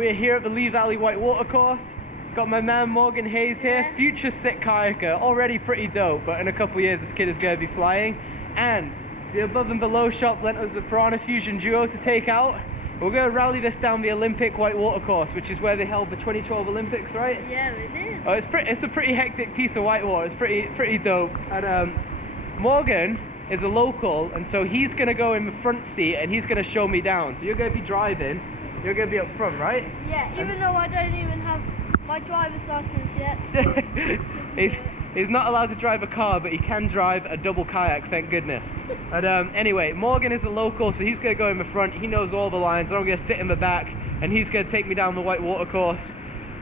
we're here at the Lee Valley Whitewater course. Got my man Morgan Hayes here, future sick kayaker, already pretty dope, but in a couple years this kid is going to be flying. And the Above and Below shop lent us the Piranha Fusion Duo to take out. We're going to rally this down the Olympic Whitewater course, which is where they held the 2012 Olympics, right? Yeah, they did. Oh, it's a pretty hectic piece of whitewater. It's pretty dope. And Morgan is a local, and so he's going to go in the front seat and he's going to show me down. So you're going to be driving, you're going to be up front, right? Yeah, even though I don't even have my driver's license yet. He's not allowed to drive a car, but he can drive a double kayak, thank goodness. And anyway, Morgan is a local, so he's going to go in the front. He knows all the lines, and I'm going to sit in the back, and he's going to take me down the whitewater course.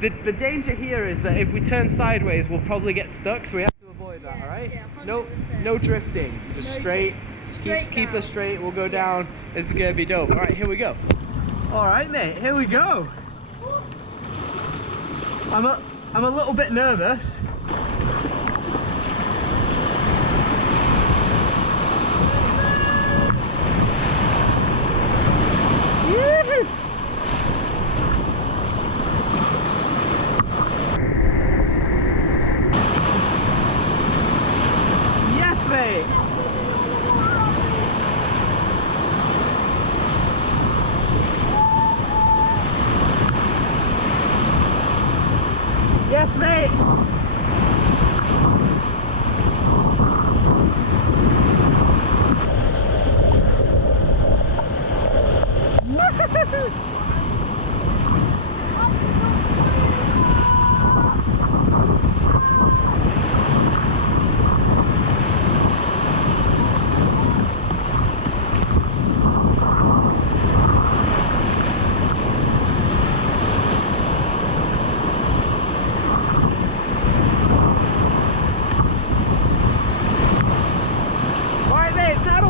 The danger here is that if we turn sideways, we'll probably get stuck, so we have to avoid that, alright? Yeah, No drifting, just straight keep us straight, we'll go down. This is going to be dope. Alright, here we go. Alright mate, here we go. I'm a little bit nervous. Yes, mate. Yes, mate.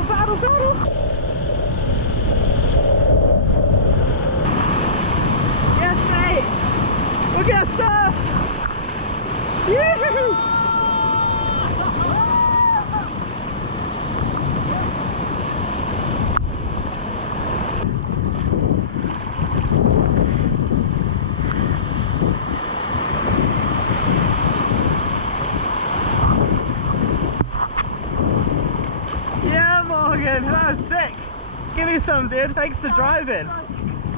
Paddle. Yes, mate. Look at us, sir. Yoo-hoo. Yeah, Morgan, that was sick. Give me some, dude. Thanks for driving.